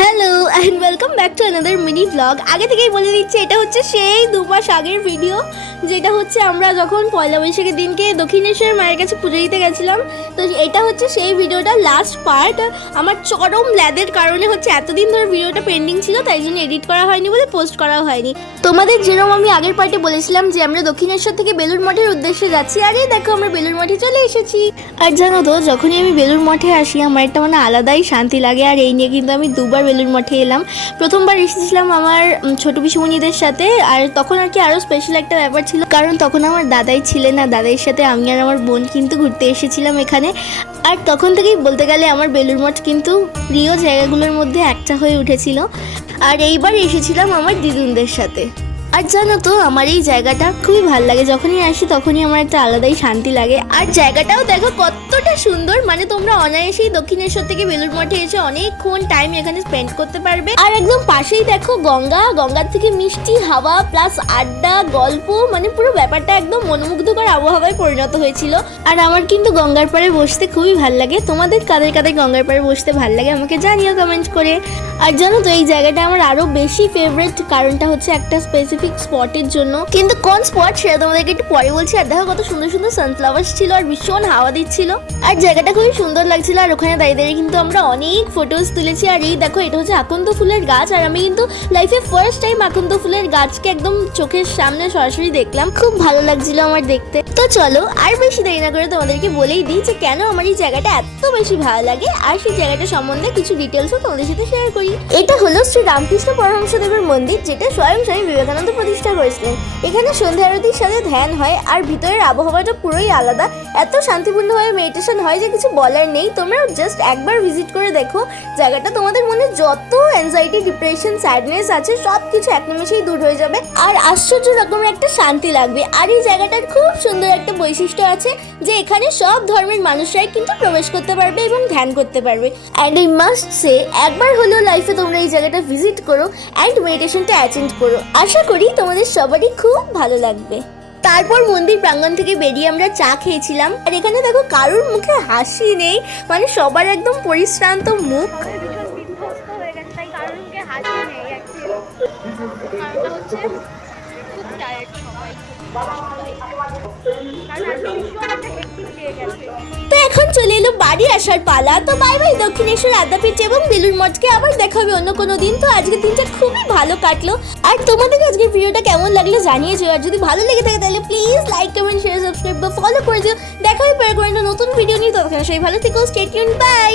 Hello and welcome back to another mini blog. আগে থেকেই বলে দিচ্ছি, এটা হচ্ছে সেই 2 মাস আগের ভিডিও, যেটা হচ্ছে আমরা যখন পয়লা বৈশাখের দিনকে দক্ষিণেশ্বর মায়ের কাছে পুজো দিতে গেছিলাম। তো এটা হচ্ছে সেই ভিডিওটা লাস্ট পার্ট। আমার চরম ল্যাদের কারণে হচ্ছে এতদিন ধরে ভিডিওটা পেন্ডিং ছিল, তাই জন্য এডিট করা হয়নি বলে পোস্ট করাও হয়নি। তোমাদের যেরকম আমি আগের পার্টে বলেছিলাম যে আমরা দক্ষিণেশ্বর থেকে বেলুড় মঠের উদ্দেশ্যে যাচ্ছি, আর এই দেখো আমরা বেলুড় মঠে চলে এসেছি। আর জানো তো, যখনই আমি বেলুড় মঠে আসি আমার একটা মানে আলাদাই শান্তি লাগে। আর এই নিয়ে কিন্তু আমি দুবার বেলুড় মঠে এলাম। প্রথমবার এসেছিলাম আমার ছোট পিসুমণিদের সাথে, আর তখন আর কি আরও স্পেশাল একটা ব্যাপার ছিল, কারণ তখন আমার দাদাই ছিলেন না। দাদাইয়ের সাথে আমি আর আমার বোন কিন্তু ঘুরতে এসেছিলাম এখানে। আর তখন থেকেই বলতে গেলে আমার বেলুড় মঠ কিন্তু প্রিয় জায়গাগুলোর মধ্যে একটা হয়ে উঠেছিল। আর এইবার এসেছিলাম আমার দিদুনদের সাথে। আর জানো তো, আমার এই জায়গাটা খুবই ভালো লাগে। যখনই আসি তখনই আমার একটা আলাদাই শান্তি লাগে। আর জায়গাটাও দেখো কতটা সুন্দর, মানে তোমরা অনায়াসেই দক্ষিণেশ্বর থেকে বেলুড় মঠে এসে অনেকক্ষণ টাইম এখানে স্পেন্ড করতে পারবে। আর একদম পাশেই দেখো গঙ্গার থেকে মিষ্টি হাওয়া প্লাস আড্ডা গল্প, মানে পুরো ব্যাপারটা একদম মনোমুগ্ধকর আবহাওয়ায় পরিণত হয়েছিল। আর আমার কিন্তু গঙ্গার পাড়ে বসতে খুবই ভালো লাগে। তোমাদের কাদের কাদের গঙ্গার পাড়ে বসতে ভালো লাগে আমাকে জানিও কমেন্ট করে। আর জানো তো, এই জায়গাটা আমার আরো বেশি ফেভারিট কারণটা হচ্ছে একটা স্পেসিফিক স্পটের জন্য। কিন্তু কোন স্পট সেটা তোমাদেরকে একটু পরে বলছি। আর দেখো কত সুন্দর সুন্দর সানফ্লাওয়ার্স ছিল আর ভীষণ হাওয়া দিচ্ছিল, আর জায়গাটা খুবই সুন্দর লাগছিল। আর ওখানে দাঁড়িয়ে দাঁড়িয়ে কিন্তু আমরা অনেক ফটোজ তুলেছি। আর এই দেখো, এটা হচ্ছে আকন্দ ফুলের গাছ, আর আমি কিন্তু লাইফে ফার্স্ট টাইম আকন্দ ফুলের গাছকে একদম চোখের সামনে সরাসরি দেখলাম। খুব ভালো লাগছিল আমার দেখতে। তো চলো আর বেশি দেরি না করে তোমাদেরকে বলেই দিই যে কেন আমার এই জায়গাটা এত বেশি ভালো লাগে, আর সেই জায়গাটা সম্বন্ধে কিছু ডিটেলসও তোমাদের সাথে শেয়ার করি। এটা হলো শ্রী রামকৃষ্ণ পরমহংসদেবের মন্দির, যেটা স্বয়ং স্বামী বিবেকানন্দ প্রতিষ্ঠা করেছিলেন। এখানে সন্ধ্যা আরতির সাথে ধ্যান হয়, আর ভিতরের আবহাওয়াটা পুরোই আলাদা। এত শান্তিপূর্ণভাবে মেডিটেশন হয় যে কিছু বলার নেই। তোমরা জাস্ট একবার ভিজিট করে দেখো, জায়গাটা তোমাদের মনে যত অ্যাংজাইটি ডিপ্রেশন স্যাডনেস আছে সব কিছু এক নিমেষেই দূর হয়ে যাবে, আর আশ্চর্য রকমের একটা শান্তি লাগবে। আর এই জায়গাটার খুব সুন্দর একটা বৈশিষ্ট্য আছে যে এখানে সব ধর্মের মানুষরাই কিন্তু প্রবেশ করতে পারবে এবং ধ্যান করতে পারবে। অ্যান্ড আই মাস্ট সে, একবার হলেও লাইফে তোমরা এই জায়গাটা ভিজিট করো অ্যান্ড মেডিটেশনটা অ্যাটেন্ড করো। আশা করি তোমাদের সবারই খুব ভালো লাগবে। তারপর মন্দির প্রাঙ্গণ থেকে বেরিয়ে আমরা চা খেয়েছিলাম। আর এখানে দেখো কারোর মুখে হাসি নেই, মানে সবার একদম পরিশ্রান্ত মুখ। তো এখন চলে এলো বাড়ি আসার পালা। তো বাই বাই দক্ষিণেশ্বর আদ্যাপীঠ এবং বেলুড় মঠকে। আবার দেখা হবে অন্য কোনো দিন। তো আজকের দিনটা খুবই ভালো কাটলো। আর তোমাদের আজকের ভিডিওটা কেমন লাগলো জানিয়েছো। আর যদি ভালো লেগে থাকে তাহলে please like comment share subscribe বা ফলো করে দিও। দেখা হবে পরে কোনো নতুন ভিডিও নিয়ে। ততক্ষণ সবাই ভালো থেকো, স্টে টিউনড, বাই।